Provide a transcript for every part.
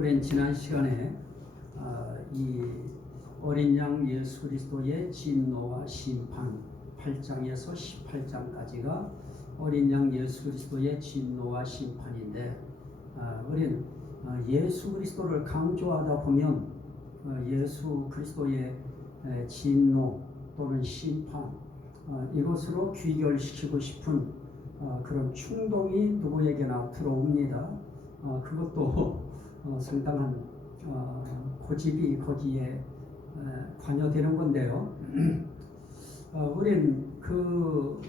우린 지난 시간에 이 어린 양 예수 그리스도의 진노와 심판 8장에서 18장까지가 어린 양 예수 그리스도의 진노와 심판인데, 우린 예수 그리스도를 강조하다 보면 예수 그리스도의 진노 또는 심판, 이것으로 귀결시키고 싶은 그런 충동이 누구에게나 들어옵니다. 그것도 상당한 고집이 거기에 관여되는 건데요. 우린 그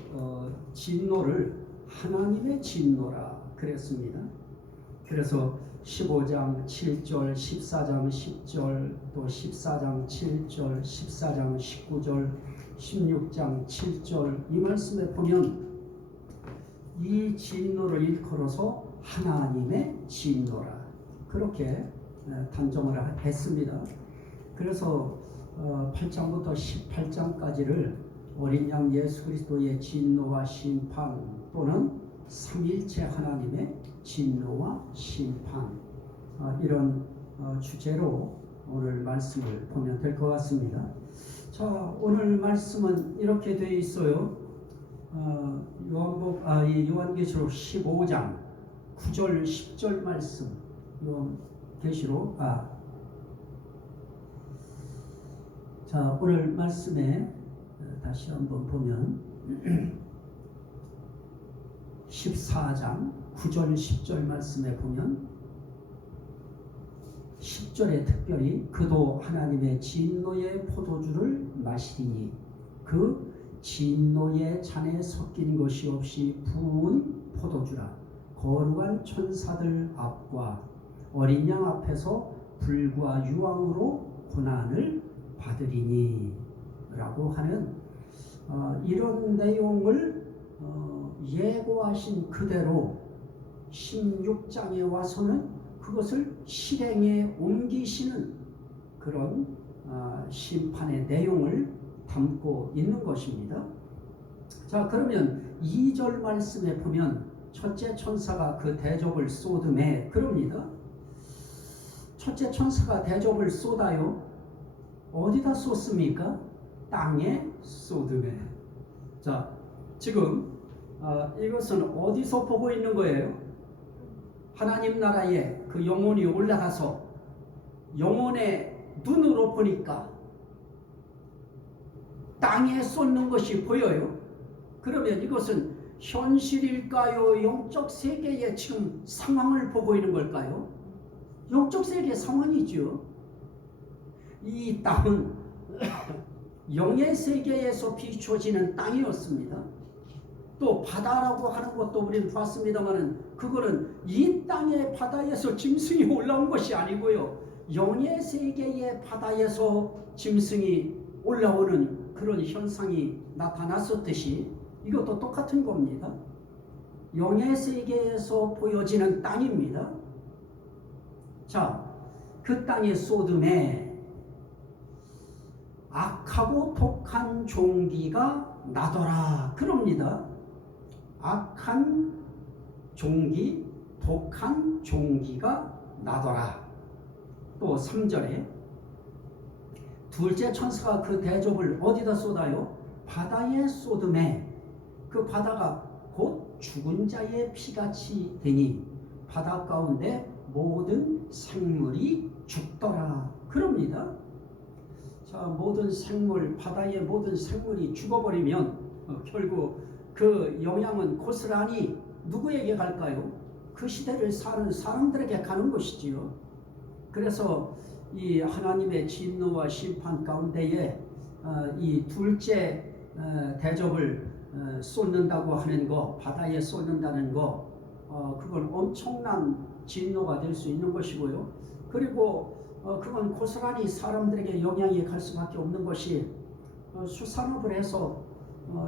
진노를 하나님의 진노라 그랬습니다. 그래서 15장 7절, 14장 10절, 또 14장 7절, 14장 19절, 16장 7절 이 말씀에 보면 이 진노를 일컬어서 하나님의 진노라 그렇게 단정을 했습니다. 그래서 8장부터 18장까지를 어린 양 예수 그리스도의 진노와 심판 또는 삼일체 하나님의 진노와 심판, 이런 주제로 오늘 말씀을 보면 될 것 같습니다. 자, 오늘 말씀은 이렇게 되어 있어요. 요한계시록 15장 9절 10절 말씀. 요한계시록 자, 오늘 말씀에 다시 한번 보면 14장 9절 10절 말씀에 보면 10절에 특별히 그도 하나님의 진노의 포도주를 마시리니 그 진노의 잔에 섞인 것이 없이 부은 포도주라. 거룩한 천사들 앞과 어린 양 앞에서 불과 유황으로 고난을 받으리니 라고 하는 이런 내용을 예고하신 그대로 16장에 와서는 그것을 실행에 옮기시는 그런 심판의 내용을 담고 있는 것입니다. 자, 그러면 2절 말씀에 보면 첫째 천사가 그 대접을 쏟음에 그럽니다. 첫째 천사가 대접을 쏟아요. 어디다 쏟습니까? 땅에 쏟음에. 자, 지금 이것은 어디서 보고 있는 거예요? 하나님 나라에 그 영혼이 올라가서 영혼의 눈으로 보니까 땅에 쏟는 것이 보여요. 그러면 이것은 현실일까요? 영적 세계의 지금 상황을 보고 있는 걸까요? 영적 세계 상황이죠. 이 땅은 영의 세계에서 비춰지는 땅이었습니다. 또 바다라고 하는 것도 우리는 봤습니다만 그거는 이 땅의 바다에서 짐승이 올라온 것이 아니고요, 영의 세계의 바다에서 짐승이 올라오는 그런 현상이 나타났었듯이 이것도 똑같은 겁니다. 영의 세계에서 보여지는 땅입니다. 자, 그 땅의 소돔에 악하고 독한 종기가 나더라 그럽니다. 악한 종기, 독한 종기가 나더라. 또 3절에 둘째 천사가 그 대접을 어디다 쏟아요? 바다에 쏟음에 그 바다가 곧 죽은 자의 피같이 되니 바다 가운데 모든 생물이 죽더라 그럽니다. 자, 모든 생물, 바다의 모든 생물이 죽어버리면 결국 그 영향은 고스란히 누구에게 갈까요? 그 시대를 사는 사람들에게 가는 것이지요. 그래서 이 하나님의 진노와 심판 가운데에 이 둘째 대접을 쏟는다고 하는 거, 바다에 쏟는다는 거, 그건 엄청난 진노가 될 수 있는 것이고요. 그리고 그건 고스란히 사람들에게 영향이 갈 수밖에 없는 것이 수산업을 해서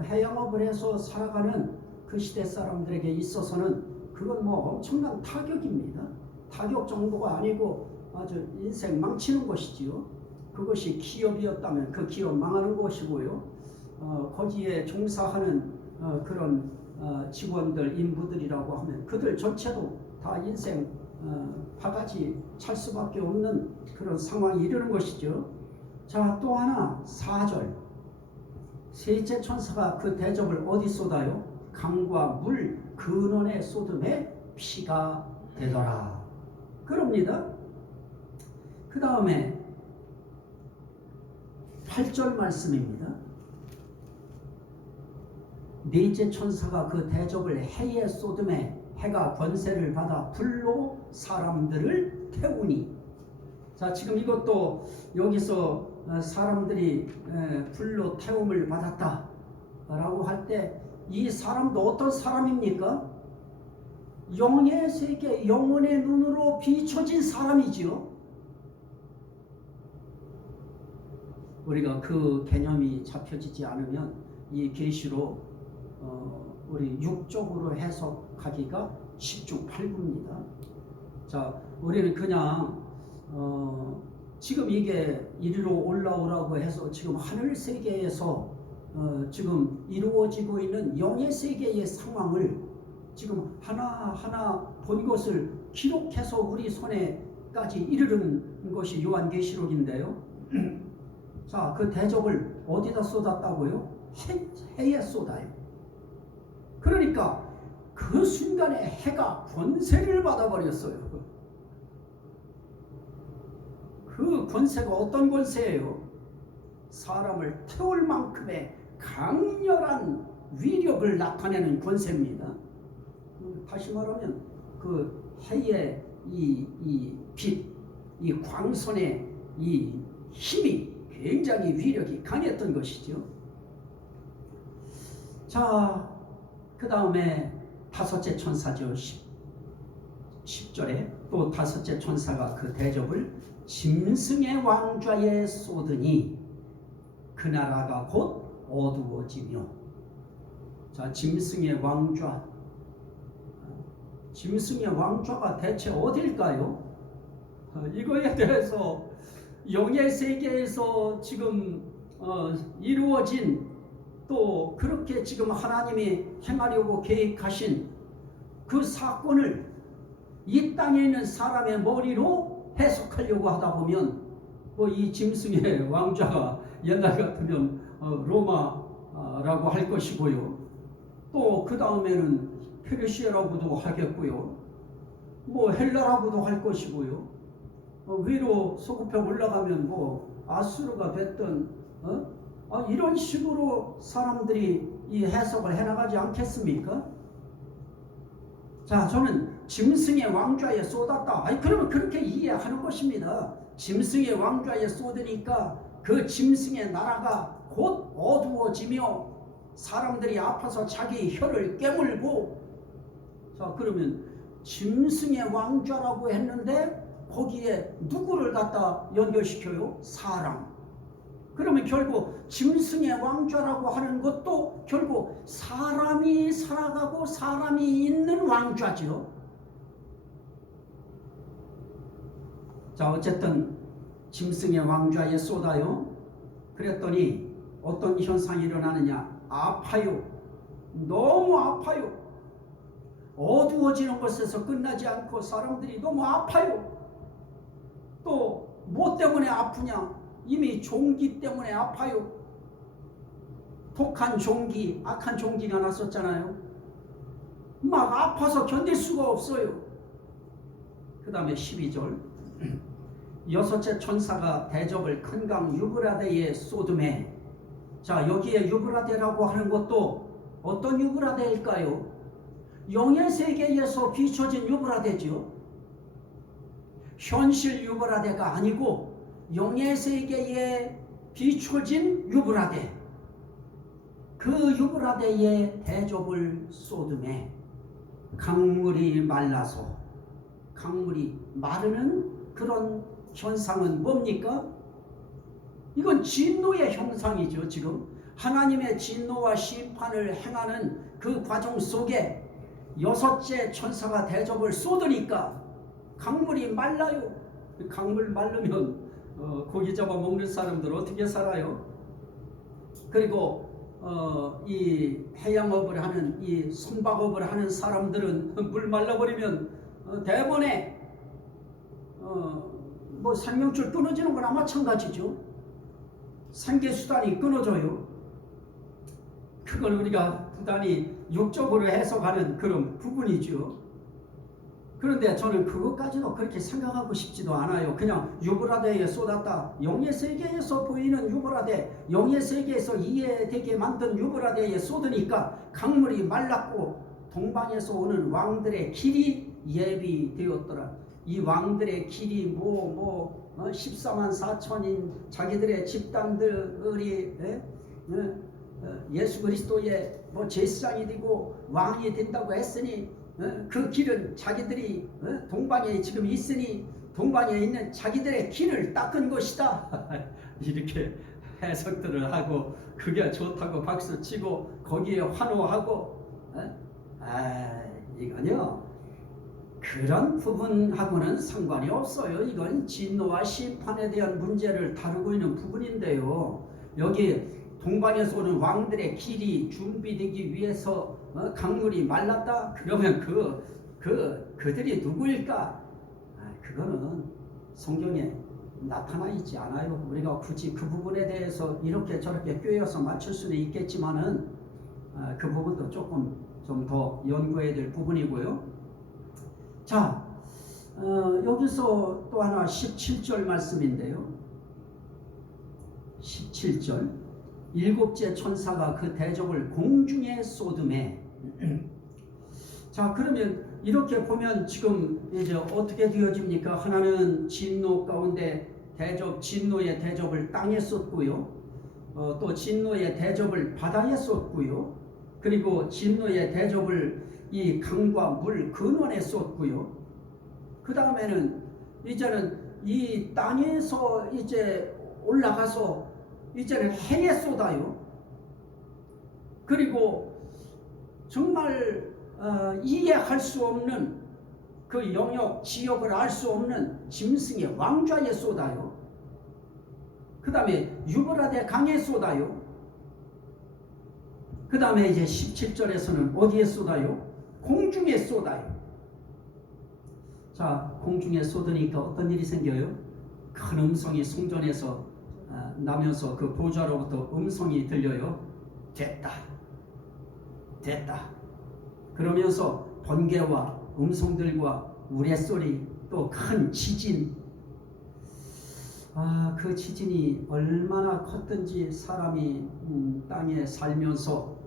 해양업을 해서 살아가는 그 시대 사람들에게 있어서는 그건 뭐 엄청난 타격입니다. 타격 정도가 아니고 아주 인생 망치는 것이지요. 그것이 기업이었다면 그 기업 망하는 것이고요. 거기에 종사하는 그런 직원들, 인부들이라고 하면 그들 전체도 다 인생 바가지 찰 수밖에 없는 그런 상황이 이르는 것이죠. 자, 또 하나 4절 셋째 천사가 그 대접을 어디 쏟아요? 강과 물 근원에 쏟음에 피가 되더라. 그럽니다. 그 다음에 8절 말씀입니다. 넷째 천사가 그 대접을 해에 쏟음에 해가 권세를 받아 불로 사람들을 태우니. 자, 지금 이것도 여기서 사람들이 불로 태움을 받았다 라고 할 때 이 사람도 어떤 사람입니까? 영의 세계, 영혼의 눈으로 비춰진 사람이지요. 우리가 그 개념이 잡혀지지 않으면 이 계시로 우리 육적으로 해석하기가 십중팔구입니다. 자, 우리는 그냥 지금 이게 이리로 올라오라고 해서 지금 하늘 세계에서 지금 이루어지고 있는 영의 세계의 상황을 지금 하나하나 본 것을 기록해서 우리 손에까지 이르는 것이 요한계시록인데요. 자, 그 대접을 어디다 쏟았다고요? 해에 쏟아요. 그러니까 그 순간에 해가 권세를 받아버렸어요. 그 권세가 어떤 권세예요? 사람을 태울 만큼의 강렬한 위력을 나타내는 권세입니다. 다시 말하면 그 해의 이 빛, 이 광선의 이 힘이 굉장히 위력이 강했던 것이죠. 자, 그 다음에 다섯째 천사죠. 10절에 또 다섯째 천사가 그 대접을 짐승의 왕좌에 쏟으니 그 나라가 곧 어두워지며. 자, 짐승의 왕좌. 짐승의 왕좌가 대체 어딜까요? 이거에 대해서 영의 세계에서 지금 이루어진 또 그렇게 지금 하나님이 행하려고 계획하신 그 사건을 이 땅에 있는 사람의 머리로 해석하려고 하다 보면 이 짐승의 왕좌가 옛날 같으면 로마라고 할 것이고요. 또 그 다음에는 페르시아라고도 하겠고요. 헬라라고도 할 것이고요. 위로 소급해 올라가면 아수르가 됐든 이런 식으로 사람들이 이 해석을 해나가지 않겠습니까? 자, 저는 짐승의 왕좌에 쏟았다. 그러면 그렇게 이해하는 것입니다. 짐승의 왕좌에 쏟으니까 그 짐승의 나라가 곧 어두워지며 사람들이 아파서 자기 혀를 깨물고. 자, 그러면 짐승의 왕좌라고 했는데 거기에 누구를 갖다 연결시켜요? 사람. 그러면 결국 짐승의 왕좌라고 하는 것도 결국 사람이 살아가고 사람이 있는 왕좌죠. 자, 어쨌든 짐승의 왕좌에 쏟아요. 그랬더니 어떤 현상이 일어나느냐? 아파요. 너무 아파요. 어두워지는 것에서 끝나지 않고 사람들이 너무 아파요. 또 뭐 때문에 아프냐? 이미 종기 때문에 아파요. 독한 종기, 악한 종기가 났었잖아요. 막 아파서 견딜 수가 없어요. 그 다음에 12절 여섯째 천사가 대접을 큰 강 유브라데에 쏟음에. 자, 여기에 유브라데라고 하는 것도 어떤 유브라데일까요? 영의 세계에서 비춰진 유브라데죠. 현실 유브라데가 아니고 영의 세계에 비춰진 유브라데. 그 유브라데에 대접을 쏟음에 강물이 말라서. 강물이 마르는 그런 현상은 뭡니까? 이건 진노의 형상이죠. 지금 하나님의 진노와 심판을 행하는 그 과정 속에 여섯째 천사가 대접을 쏟으니까 강물이 말라요. 강물 말르면 고기 잡아 먹는 사람들 어떻게 살아요? 그리고 이 해양업을 하는 이 선박업을 하는 사람들은 물 말라버리면 대번에 뭐 생명줄 끊어지는 거나 마찬가지죠. 생계수단이 끊어져요. 그걸 우리가 부단히 육적으로 해석하는 그런 부분이죠. 그런데 저는 그것까지도 그렇게 생각하고 싶지도 않아요. 그냥 유브라데에 쏟았다. 영의 세계에서 보이는 유브라데, 영의 세계에서 이해되게 만든 유브라데에 쏟으니까 강물이 말랐고 동방에서 오는 왕들의 길이 예비되었더라. 이 왕들의 길이 14만 4천인 자기들의 집단들이 예수 그리스도의 제사장이 되고 왕이 된다고 했으니 그 길은 자기들이 동방에 지금 있으니 동방에 있는 자기들의 길을 닦은 것이다. 이렇게 해석들을 하고 그게 좋다고 박수치고 거기에 환호하고 이건요 그런 부분하고는 상관이 없어요. 이건 진노와 심판에 대한 문제를 다루고 있는 부분인데요. 여기 동방에서 오는 왕들의 길이 준비되기 위해서 강물이 말랐다? 그러면 그들이 누구일까? 그거는 성경에 나타나 있지 않아요. 우리가 굳이 그 부분에 대해서 이렇게 저렇게 꿰어서 맞출 수는 있겠지만은 그 부분도 조금 좀 더 연구해야 될 부분이고요. 자, 여기서 또 하나 17절 말씀인데요. 17절 일곱째 천사가 그 대접을 공중에 쏟음에 자 그러면 이렇게 보면 지금 이제 어떻게 되어집니까? 하나는 진노 가운데 진노의 대접을 땅에 쏟고요. 또 진노의 대접을 바다에 쏟고요. 그리고 진노의 대접을 이 강과 물 근원에 쏟고요. 그 다음에는 이제는 이 땅에서 이제 올라가서 이제는 해에 쏟아요. 그리고 정말 이해할 수 없는 그 영역, 지역을 알 수 없는 짐승의 왕좌에 쏟아요. 그 다음에 유브라데 강에 쏟아요. 그 다음에 이제 17절에서는 어디에 쏟아요? 공중에 쏟아요. 자, 공중에 쏟으니까 어떤 일이 생겨요? 큰 음성이 성전에서 나면서 그 보좌로부터 음성이 들려요. 됐다. 됐다. 그러면서 번개와 음성들과 우레소리 또 큰 지진 그 지진이 얼마나 컸든지 사람이 땅에 살면서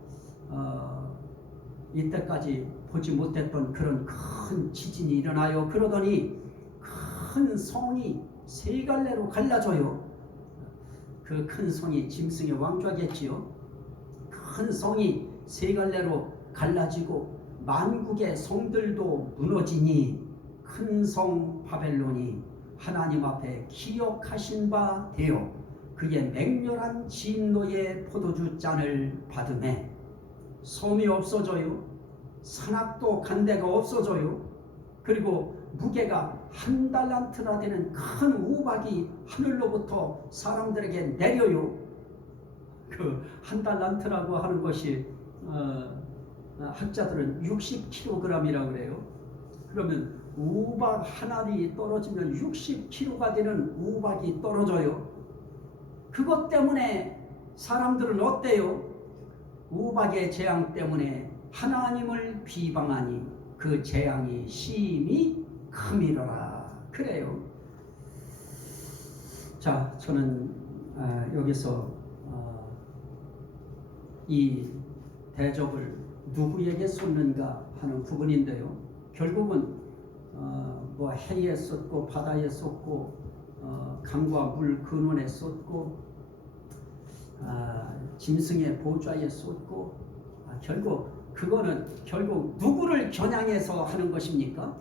이때까지 보지 못했던 그런 큰 지진이 일어나요. 그러더니 큰 성이 세 갈래로 갈라져요. 그 큰 성이 짐승의 왕좌겠지요. 큰 성이 세 갈래로 갈라지고 만국의 성들도 무너지니 큰 성 바벨론이 하나님 앞에 기억하신 바 되어 그의 맹렬한 진노의 포도주 잔을 받음에 섬이 없어져요. 산악도 간대가 없어져요. 그리고 무게가 1달란트나 되는 큰 우박이 하늘로부터 사람들에게 내려요. 그 1달란트라고 하는 것이 학자들은 60kg이라고 그래요. 그러면 우박 하나이 떨어지면 60kg가 되는 우박이 떨어져요. 그것 때문에 사람들은 어때요? 우박의 재앙 때문에 하나님을 비방하니 그 재앙이 심히 크미로라. 그래요. 자, 저는 여기서 이 대접을 누구에게 쏟는가 하는 부분인데요. 결국은 뭐 해에 쏟고 바다에 쏟고 강과 물 근원에 쏟고 짐승의 보좌에 쏟고 결국 누구를 겨냥해서 하는 것입니까?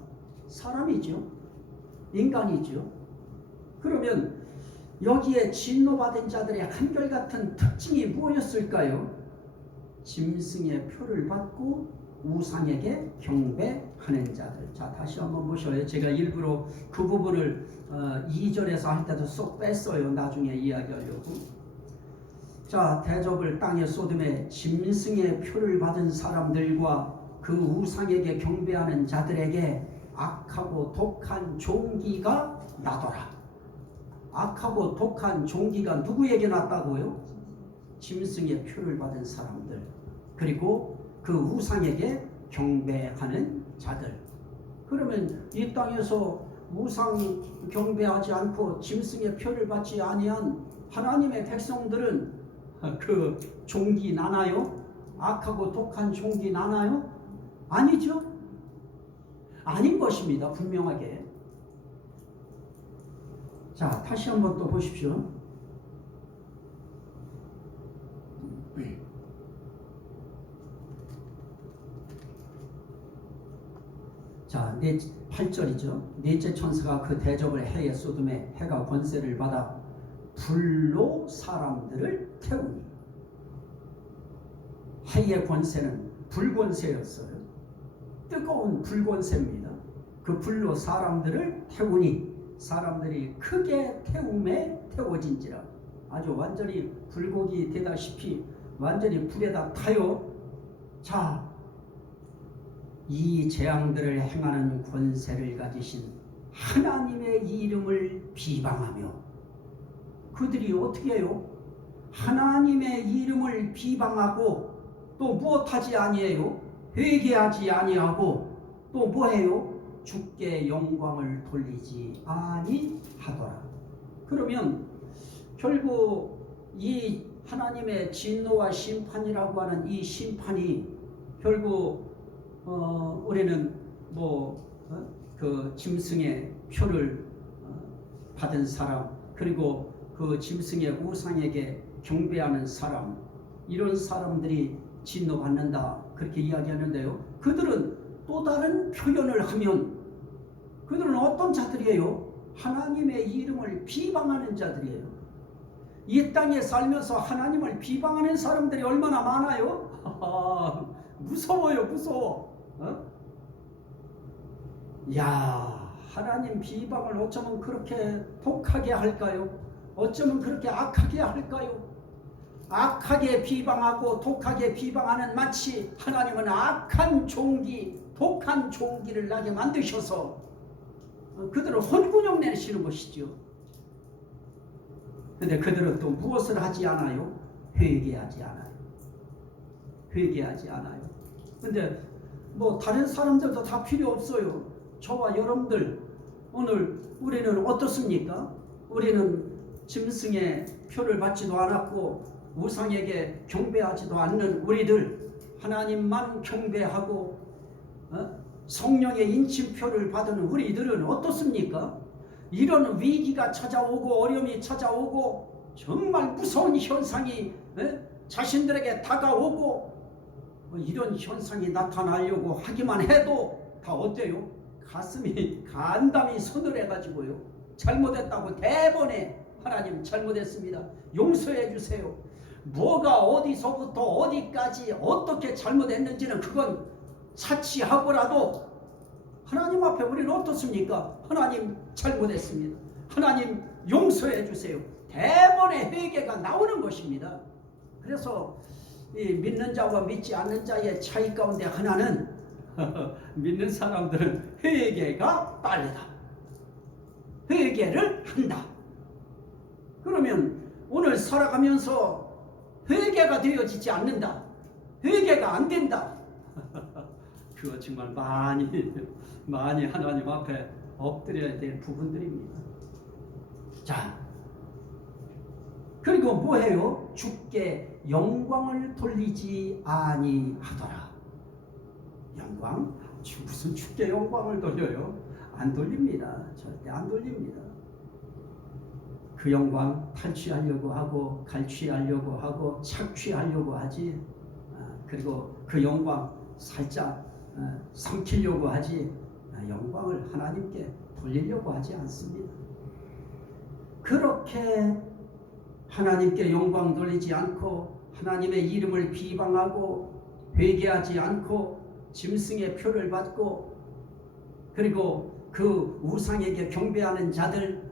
사람이죠. 인간이죠. 그러면 여기에 진노받은 자들의 한결같은 특징이 무엇이었을까요? 짐승의 표를 받고 우상에게 경배하는 자들. 자, 다시 한번 보셔요. 제가 일부러 그 부분을 2절에서 할 때도 쏙 뺐어요. 나중에 이야기하려고. 자, 대접을 땅에 쏟음에 짐승의 표를 받은 사람들과 그 우상에게 경배하는 자들에게 악하고 독한 종기가 나더라. 악하고 독한 종기가 누구에게 났다고요? 짐승의 표를 받은 사람들, 그리고 그 우상에게 경배하는 자들. 그러면 이 땅에서 우상 경배하지 않고 짐승의 표를 받지 아니한 하나님의 백성들은 그 종기 나나요? 악하고 독한 종기 나나요? 아니죠. 아닌 것입니다. 분명하게. 자, 다시 한번 또 보십시오. 자, 8절이죠. 넷째 천사가 그 대적을 해에 쏟음에 해가 권세를 받아 불로 사람들을 태우니. 해의 권세는 불권세였어요. 뜨거운 불권세입니다. 그 불로 사람들을 태우니 사람들이 크게 태움에 태워진지라. 아주 완전히 불고기 되다시피 완전히 불에다 타요. 자, 이 재앙들을 행하는 권세를 가지신 하나님의 이름을 비방하며, 그들이 어떻게 해요? 하나님의 이름을 비방하고 또 무엇하지 아니해요? 회개하지 아니하고 또 뭐해요? 주께 영광을 돌리지 아니하더라. 그러면 결국 이 하나님의 진노와 심판이라고 하는 이 심판이 결국 우리는 그 짐승의 표를 받은 사람, 그리고 그 짐승의 우상에게 경배하는 사람, 이런 사람들이 진노받는다, 그렇게 이야기하는데요. 그들은 또 다른 표현을 하면 그들은 어떤 자들이에요? 하나님의 이름을 비방하는 자들이에요. 이 땅에 살면서 하나님을 비방하는 사람들이 얼마나 많아요? 무서워요, 무서워. 야, 하나님 비방을 어쩌면 그렇게 독하게 할까요? 어쩌면 그렇게 악하게 할까요? 악하게 비방하고 독하게 비방하는, 마치 하나님은 악한 종기, 독한 종기를 나게 만드셔서 그들을 혼군형 내시는 것이죠. 그런데 그들은 또 무엇을 하지 않아요? 회개하지 않아요. 회개하지 않아요. 근데 다른 사람들도 다 필요 없어요. 저와 여러분들 오늘 우리는 어떻습니까? 우리는 짐승의 표를 받지도 않았고 우상에게 경배하지도 않는 우리들, 하나님만 경배하고 성령의 인침표를 받은 우리들은 어떻습니까? 이런 위기가 찾아오고 어려움이 찾아오고 정말 무서운 현상이 자신들에게 다가오고 이런 현상이 나타나려고 하기만 해도 다 어때요? 가슴이 간담이 서늘해가지고요. 잘못했다고 대번에 하나님 잘못했습니다, 용서해 주세요. 뭐가 어디서부터 어디까지 어떻게 잘못했는지는 그건 사치하고라도 하나님 앞에 우리는 어떻습니까? 하나님 잘못했습니다, 하나님 용서해 주세요. 대번에 회개가 나오는 것입니다. 그래서 이 믿는 자와 믿지 않는 자의 차이 가운데 하나는 믿는 사람들은 회개가 빠르다, 회개를 한다. 그러면 오늘 살아가면서 회개가 되어지지 않는다, 회개가 안 된다. 그거 정말 많이 하나님 앞에 엎드려야 될 부분들입니다. 자, 그리고 뭐해요? 주께 영광을 돌리지 아니하더라. 영광? 무슨 주께 영광을 돌려요? 안 돌립니다. 절대 안 돌립니다. 그 영광 탈취하려고 하고 갈취하려고 하고 착취하려고 하지, 그리고 그 영광 살짝 삼키려고 하지, 영광을 하나님께 돌리려고 하지 않습니다. 그렇게 하나님께 영광 돌리지 않고 하나님의 이름을 비방하고 회개하지 않고 짐승의 표를 받고 그리고 그 우상에게 경배하는 자들,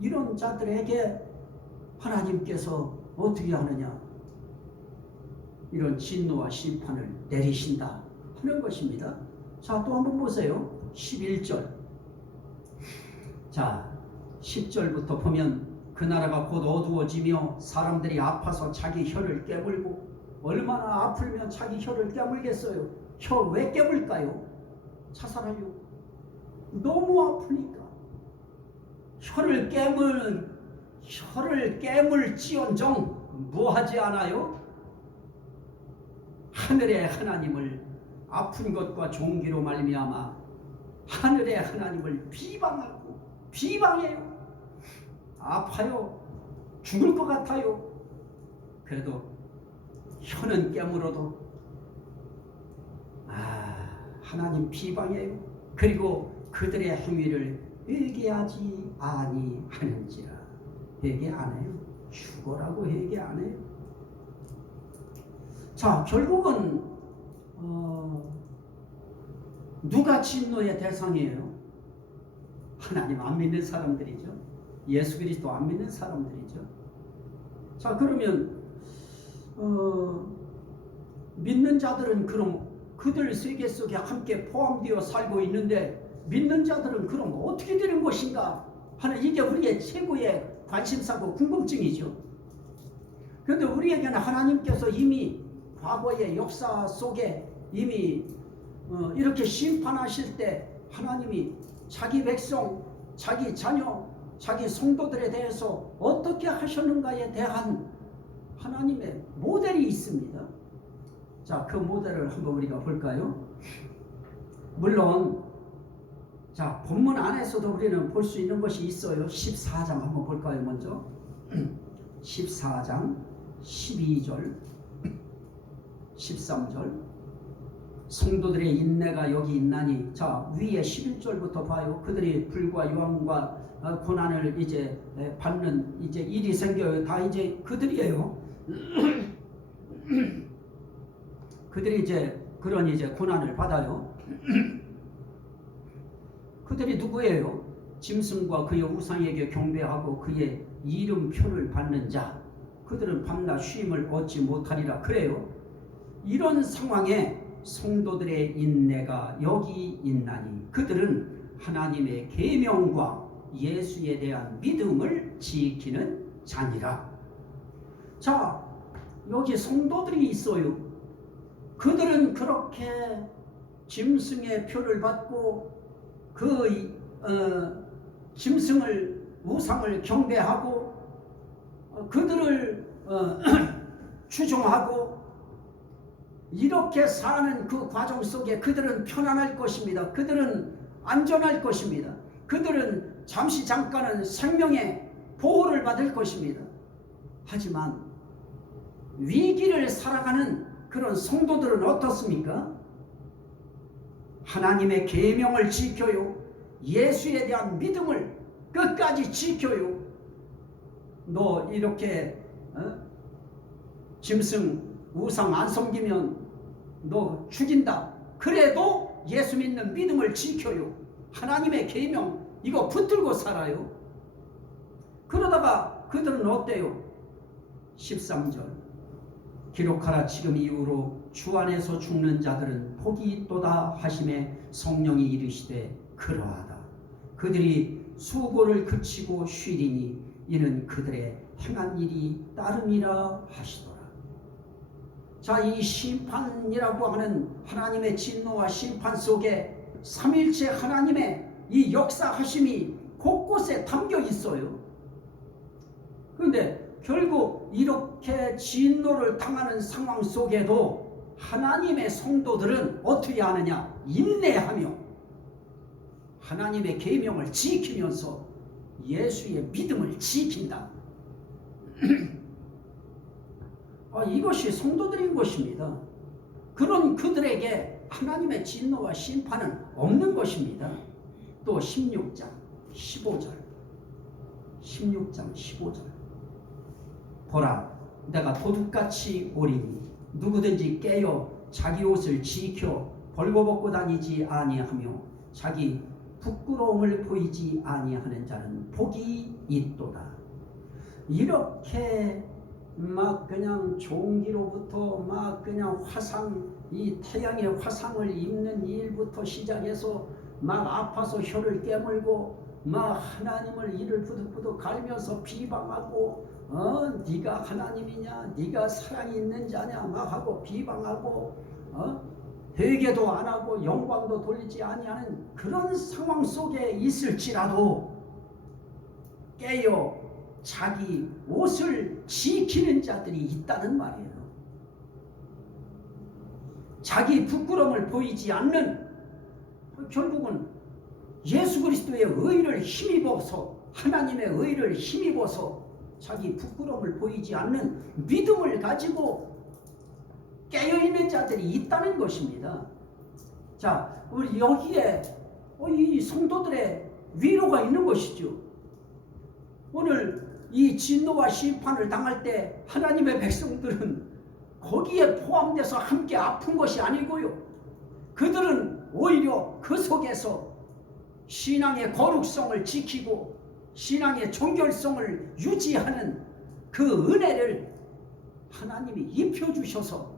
이런 자들에게 하나님께서 어떻게 하느냐? 이런 진노와 심판을 내리신다 하는 것입니다. 자, 또 한번 보세요. 11절. 자, 10절부터 보면 그 나라가 곧 어두워지며 사람들이 아파서 자기 혀를 깨물고, 얼마나 아프면 자기 혀를 깨물겠어요? 혀 왜 깨물까요? 자살하려고. 너무 아프니까. 혀를 깨물지언정 뭐하지 않아요? 하늘의 하나님을 아픈 것과 종기로 말미암아 하늘의 하나님을 비방해요. 아파요. 죽을 것 같아요. 그래도 혀는 깨물어도 하나님 비방해요. 그리고 그들의 행위를 회개하지 아니하는지라. 회개 안 해요. 죽어라고 회개 안 해요. 자, 결국은 누가 진노의 대상이에요? 하나님 안 믿는 사람들이죠. 예수 그리스도 안 믿는 사람들이죠. 자, 그러면 믿는 자들은 그럼 그들 세계 속에 함께 포함되어 살고 있는데, 믿는 자들은 그럼 어떻게 되는 것인가 하는, 이게 우리의 최고의 관심사고 궁금증이죠. 그런데 우리에게는 하나님께서 이미 과거의 역사 속에 이미 이렇게 심판하실 때 하나님이 자기 백성, 자기 자녀, 자기 성도들에 대해서 어떻게 하셨는가에 대한 하나님의 모델이 있습니다. 자, 그 모델을 한번 우리가 볼까요? 물론 자, 본문 안에서도 우리는 볼 수 있는 것이 있어요. 14장 한번 볼까요? 먼저 14장 12절 13절 성도들의 인내가 여기 있나니. 자, 위에 11절부터 봐요. 그들이 불과 유황과 고난을 이제 받는 이제 일이 생겨요. 다 이제 그들이에요. 그들이 이제 그런 이제 고난을 받아요. 그들이 누구예요? 짐승과 그의 우상에게 경배하고 그의 이름표를 받는 자. 그들은 밤낮 쉼을 얻지 못하리라. 그래요. 이런 상황에 성도들의 인내가 여기 있나니 그들은 하나님의 계명과 예수에 대한 믿음을 지키는 자니라. 자, 여기 성도들이 있어요. 그들은 그렇게 짐승의 표를 받고 그 짐승을 우상을 경배하고 그들을 추종하고 이렇게 사는 그 과정 속에 그들은 편안할 것입니다. 그들은 안전할 것입니다. 그들은 잠시 잠깐은 생명의 보호를 받을 것입니다. 하지만 위기를 살아가는 그런 성도들은 어떻습니까? 하나님의 계명을 지켜요. 예수에 대한 믿음을 끝까지 지켜요. 너 이렇게 짐승 우상 안 섬기면 너 죽인다. 그래도 예수 믿는 믿음을 지켜요. 하나님의 계명 이거 붙들고 살아요. 그러다가 그들은 어때요? 13절 기록하라. 지금 이후로 주 안에서 죽는 자들은 복이 있도다 하심에 성령이 이르시되 그러하다. 그들이 수고를 그치고 쉬리니 이는 그들의 행한 일이 따름이라 하시더라. 자, 이 심판이라고 하는 하나님의 진노와 심판 속에 삼일체 하나님의 이 역사하심이 곳곳에 담겨 있어요. 그런데 결국 이렇게 진노를 당하는 상황 속에도 하나님의 성도들은 어떻게 하느냐? 인내하며 하나님의 계명을 지키면서 예수의 믿음을 지킨다. 이것이 성도들인 것입니다. 그런 그들에게 하나님의 진노와 심판은 없는 것입니다. 또 16장 15절 보라, 내가 도둑같이 오리니 누구든지 깨어 자기 옷을 지켜 벌거벗고 다니지 아니하며 자기 부끄러움을 보이지 아니하는 자는 복이 있도다. 이렇게 막 그냥 종기로부터 막 그냥 화상, 이 태양의 화상을 입는 일부터 시작해서 막 아파서 혀를 깨물고 막 하나님을 이를 부득부득 갈면서 비방하고 네가 하나님이냐, 네가 사랑이 있는 자냐 막 하고 비방하고 회개도 안 하고 영광도 돌리지 아니하는 그런 상황 속에 있을지라도 깨어 자기 옷을 지키는 자들이 있다는 말이에요. 자기 부끄러움을 보이지 않는, 결국은 예수 그리스도의 의를 힘입어서, 하나님의 의를 힘입어서 자기 부끄러움을 보이지 않는 믿음을 가지고 깨어있는 자들이 있다는 것입니다. 자, 우리 여기에 이 성도들의 위로가 있는 것이죠. 오늘 이 진노와 심판을 당할 때 하나님의 백성들은 거기에 포함돼서 함께 아픈 것이 아니고요. 그들은 오히려 그 속에서 신앙의 거룩성을 지키고 신앙의 정결성을 유지하는 그 은혜를 하나님이 입혀주셔서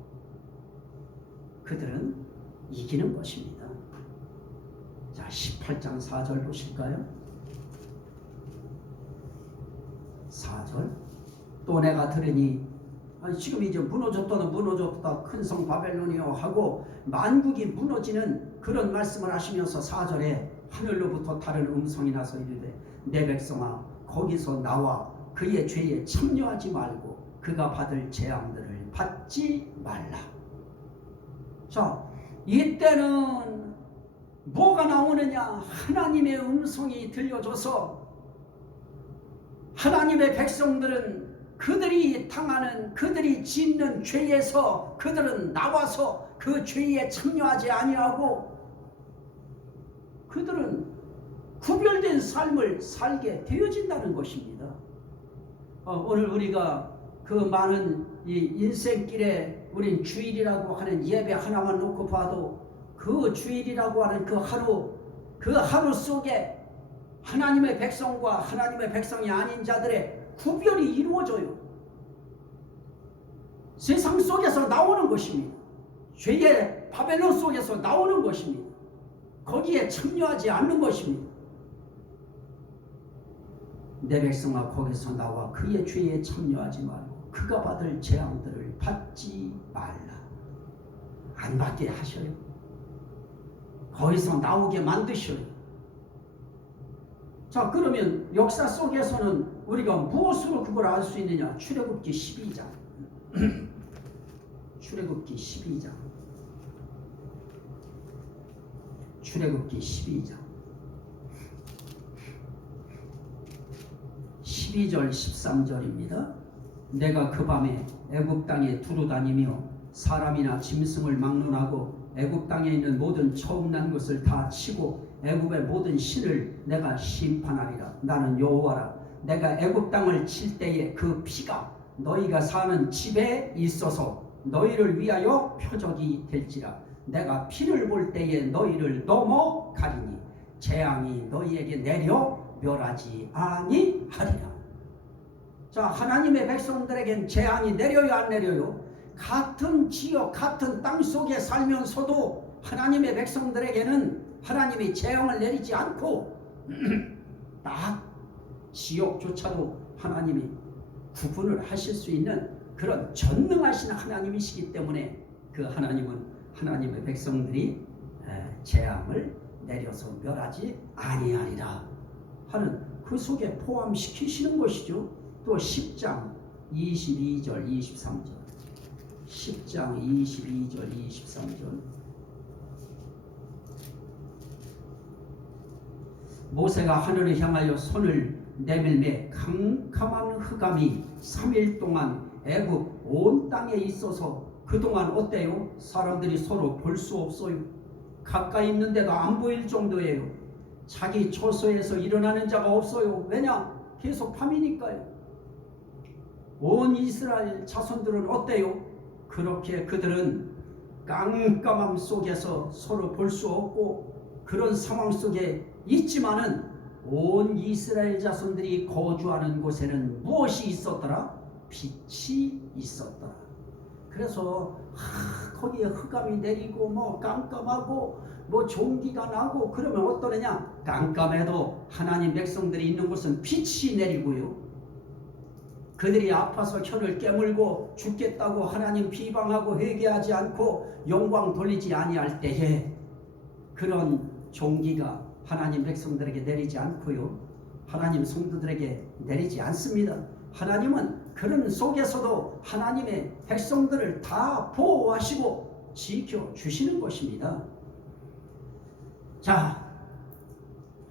그들은 이기는 것입니다. 자, 18장 4절 보실까요? 4절. 또 내가 들으니, 지금 이제 무너졌다 큰 성 바벨론이요 하고 만국이 무너지는 그런 말씀을 하시면서 4절에 하늘로부터 다른 음성이 나서 이르되 내 백성아 거기서 나와 그의 죄에 참여하지 말고 그가 받을 재앙들을 받지 말라. 자, 이때는 뭐가 나오느냐? 하나님의 음성이 들려줘서 하나님의 백성들은 그들이 당하는, 그들이 짓는 죄에서 그들은 나와서 그 죄에 참여하지 아니하고 그들은 구별된 삶을 살게 되어진다는 것입니다. 오늘 우리가 그 많은 이 인생길에 우린 주일이라고 하는 예배 하나만 놓고 봐도 그 주일이라고 하는 그 하루 속에 하나님의 백성과 하나님의 백성이 아닌 자들의 구별이 이루어져요. 세상 속에서 나오는 것입니다. 죄의 바벨론 속에서 나오는 것입니다. 거기에 참여하지 않는 것입니다. 내 백성아 거기서 나와 그의 죄에 참여하지 말고 그가 받을 재앙들을 받지 말라. 안 받게 하셔요. 거기서 나오게 만드셔요. 자, 그러면 역사 속에서는 우리가 무엇으로 그걸 알 수 있느냐? 출애굽기 12장. 출애굽기 12장. 출애굽기 12장. 12절 13절입니다. 내가 그 밤에 애굽 땅에 두루다니며 사람이나 짐승을 막론하고 애굽 땅에 있는 모든 처음 난 것을 다 치고 애굽의 모든 신을 내가 심판하리라. 나는 여호와라. 내가 애굽 땅을 칠 때에 그 피가 너희가 사는 집에 있어서 너희를 위하여 표적이 될지라. 내가 피를 볼 때에 너희를 넘어가리니 재앙이 너희에게 내려 멸하지 아니하리라. 자, 하나님의 백성들에겐 재앙이 내려요 안 내려요? 같은 지역 같은 땅 속에 살면서도 하나님의 백성들에게는 하나님이 재앙을 내리지 않고 딱 지역조차도 하나님이 구분을 하실 수 있는 그런 전능하신 하나님이시기 때문에 그 하나님은 하나님의 백성들이 재앙을 내려서 멸하지 아니하리라 하는 그 속에 포함시키시는 것이죠. 또 10장 22절 23절 10장 22절 23절 모세가 하늘을 향하여 손을 내밀매 캄캄한 흑암이 3일 동안 애굽 온 땅에 있어서 그동안 어때요? 사람들이 서로 볼 수 없어요. 가까이 있는데도 안 보일 정도예요. 자기 처소에서 일어나는 자가 없어요. 왜냐? 계속 밤이니까요. 온 이스라엘 자손들은 어때요? 그렇게 그들은 깜깜함 속에서 서로 볼 수 없고 그런 상황 속에 있지만은 온 이스라엘 자손들이 거주하는 곳에는 무엇이 있었더라? 빛이 있었더라. 그래서 거기에 흑암이 내리고 뭐 깜깜하고 뭐 종기가 나고 그러면 어떠느냐? 깜깜해도 하나님 백성들이 있는 곳은 빛이 내리고요. 그들이 아파서 혀를 깨물고 죽겠다고 하나님 비방하고 회개하지 않고 영광 돌리지 아니할 때에 그런 종기가 하나님 백성들에게 내리지 않고요. 하나님 성도들에게 내리지 않습니다. 하나님은 그런 속에서도 하나님의 백성들을 다 보호하시고 지켜주시는 것입니다. 자,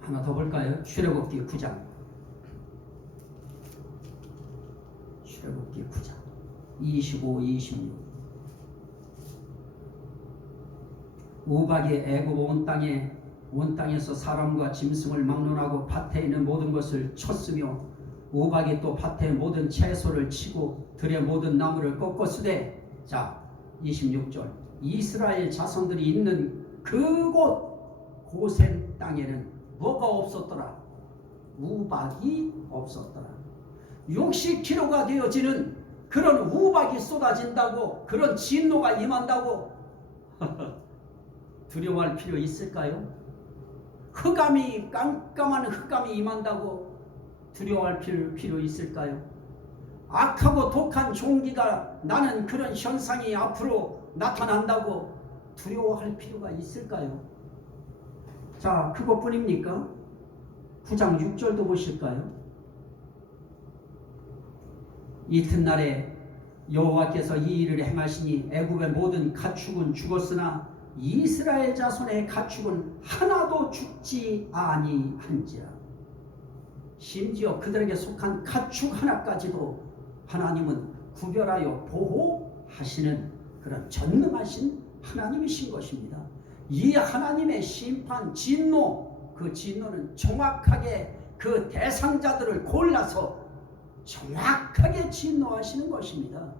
하나 더 볼까요? 출애굽기 9장. 출애굽기 9장 25, 26. 우박이 애굽 온 땅에서 사람과 짐승을 막론하고 밭에 있는 모든 것을 쳤으며 우박이 또 밭의 모든 채소를 치고 들의 모든 나무를 꺾었으되, 자 26절, 이스라엘 자손들이 있는 그곳 고센 땅에는 뭐가 없었더라? 우박이 없었더라. 60km가 되어지는 그런 우박이 쏟아진다고, 그런 진노가 임한다고 두려워할 필요 있을까요? 흑암이, 깜깜한 흑암이 임한다고 두려워할 필요 있을까요? 악하고 독한 종기가 나는 그런 현상이 앞으로 나타난다고 두려워할 필요가 있을까요? 자, 그것뿐입니까? 9장 6절도 보실까요? 이튿날에 여호와께서 이 일을 행하시니 애굽의 모든 가축은 죽었으나 이스라엘 자손의 가축은 하나도 죽지 아니한지라. 심지어 그들에게 속한 가축 하나까지도 하나님은 구별하여 보호하시는 그런 전능하신 하나님이신 것입니다. 이 하나님의 심판, 진노, 그 진노는 정확하게 그 대상자들을 골라서 정확하게 진노하시는 것입니다.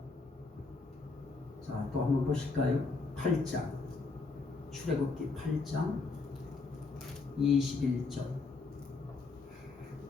자, 또 한번 보실까요? 8장, 출애굽기 8장 21절.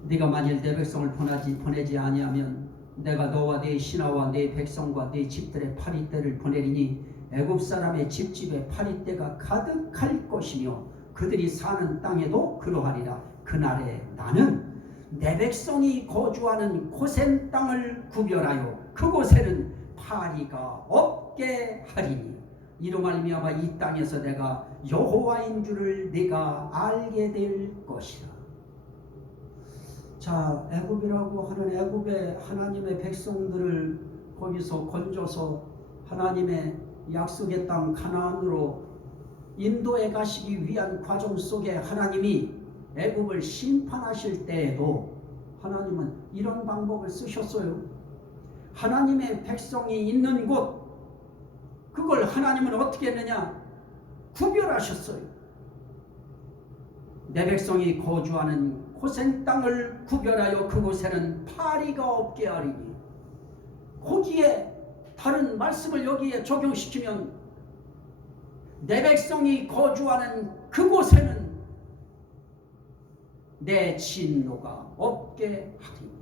네가 만일 내 백성을 보내지 아니하면 내가 너와 네 신하와 네 백성과 네 집들의 파리떼를 보내리니 애굽 사람의 집집에 파리떼가 가득할 것이며 그들이 사는 땅에도 그러하리라. 그날에 나는 내 백성이 거주하는 고센 땅을 구별하여 그곳에는 파리가 없게 하리니 이로 말미암아 이 땅에서 내가 여호와인 줄을 네가 알게 될 것이라. 자, 애굽이라고 하는 애굽의 하나님의 백성들을 거기서 건져서 하나님의 약속의 땅 가나안으로 인도해 가시기 위한 과정 속에 하나님이 애굽을 심판하실 때에도 하나님은 이런 방법을 쓰셨어요. 하나님의 백성이 있는 곳, 그걸 하나님은 어떻게 했느냐? 구별하셨어요. 내 백성이 거주하는 고센 땅을 구별하여 그곳에는 파리가 없게 하리니, 거기에 다른 말씀을 여기에 적용시키면 내 백성이 거주하는 그곳에는 내 진노가 없게 하리니.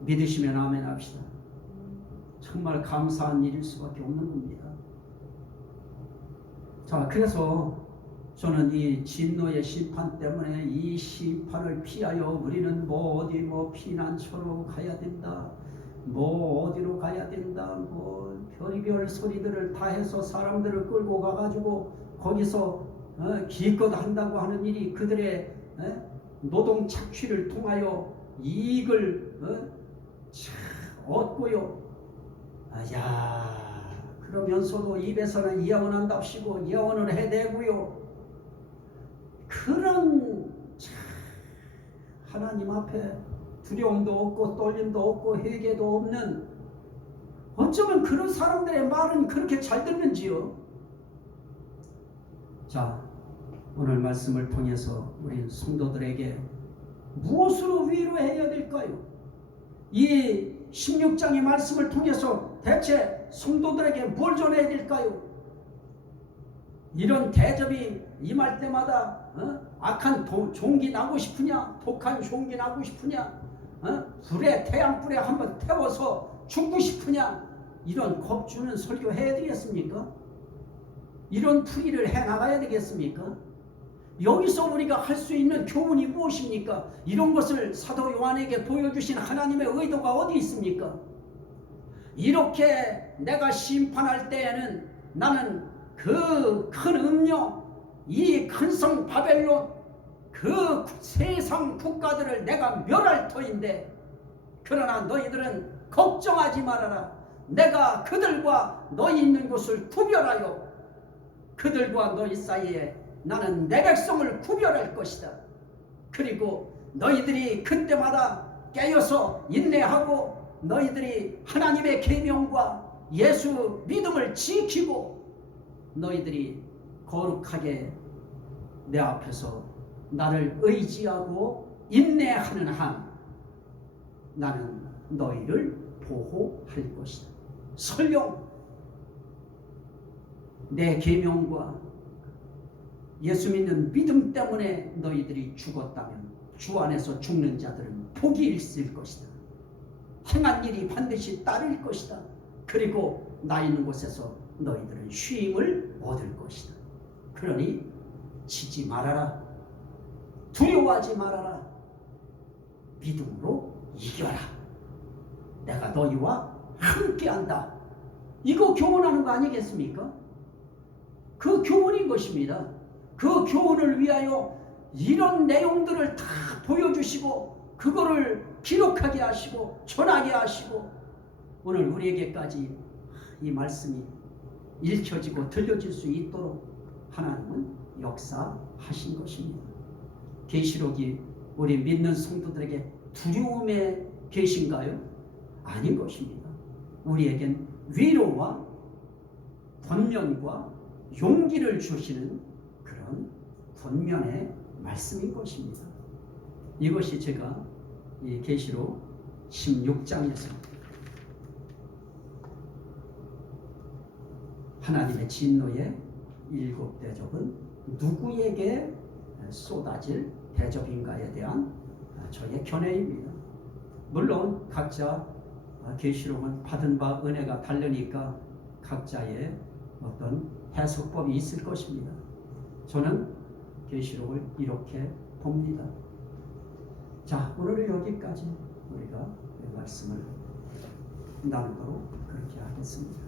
믿으시면 아멘 합시다. 정말 감사한 일일 수밖에 없는 겁니다. 자, 그래서 저는 이 진노의 심판 때문에 이 심판을 피하여 우리는 어디 피난처로 가야 된다, 어디로 가야 된다, 별의별 소리들을 다 해서 사람들을 끌고 가가지고 거기서 기껏 한다고 하는 일이 그들의 노동 착취를 통하여 이익을 얻고요. 그러면서도 입에서는 예언한답시고 예언을 해대고요. 그런 하나님 앞에 두려움도 없고 떨림도 없고 회개도 없는, 어쩌면 그런 사람들의 말은 그렇게 잘 듣는지요. 자, 오늘 말씀을 통해서 우리 성도들에게 무엇으로 위로해야 될까요? 이 16장의 말씀을 통해서 대체 성도들에게 뭘 전해야 될까요? 이런 대접이 임할 때마다 악한 종기 나고 싶으냐? 독한 종기 나고 싶으냐? 태양불에 한번 태워서 죽고 싶으냐? 이런 겁주는 설교 해야 되겠습니까? 이런 풀이를 해나가야 되겠습니까? 여기서 우리가 할 수 있는 교훈이 무엇입니까? 이런 것을 사도 요한에게 보여주신 하나님의 의도가 어디 있습니까? 이렇게 내가 심판할 때에는 나는 그 큰 음녀, 이 큰 성 바벨론, 그 세상 국가들을 내가 멸할 터인데, 그러나 너희들은 걱정하지 말아라. 내가 그들과 너희 있는 곳을 구별하여 그들과 너희 사이에 나는 내 백성을 구별할 것이다. 그리고 너희들이 그때마다 깨어서 인내하고 너희들이 하나님의 계명과 예수 믿음을 지키고 너희들이 거룩하게 내 앞에서 나를 의지하고 인내하는 한 나는 너희를 보호할 것이다. 설령 내 계명과 예수 믿는 믿음 때문에 너희들이 죽었다면 주 안에서 죽는 자들은 복이 있을 것이다. 행한 일이 반드시 따를 것이다. 그리고 나 있는 곳에서 너희들은 쉼을 얻을 것이다. 그러니 지지 말아라. 두려워하지 말아라. 믿음으로 이겨라. 내가 너희와 함께한다. 이거 교훈하는 거 아니겠습니까? 그 교훈인 것입니다. 그 교훈을 위하여 이런 내용들을 다 보여주시고 그거를 기록하게 하시고 전하게 하시고 오늘 우리에게까지 이 말씀이 읽혀지고 들려질 수 있도록 하나님은 역사하신 것입니다. 계시록이 우리 믿는 성도들에게 두려움에 계신가요? 아닌 것입니다. 우리에겐 위로와 권면과 용기를 주시는 그런 권면의 말씀인 것입니다. 이것이 제가 이 계시록 16장에서 하나님의 진노의 7 대접은 누구에게 쏟아질 대접인가에 대한 저의 견해입니다. 물론 각자 계시록은 받은 바 은혜가 다르니까 각자의 어떤 해석법이 있을 것입니다. 저는 계시록을 이렇게 봅니다. 자, 오늘은 여기까지 우리가 말씀을 나누도록 그렇게 하겠습니다.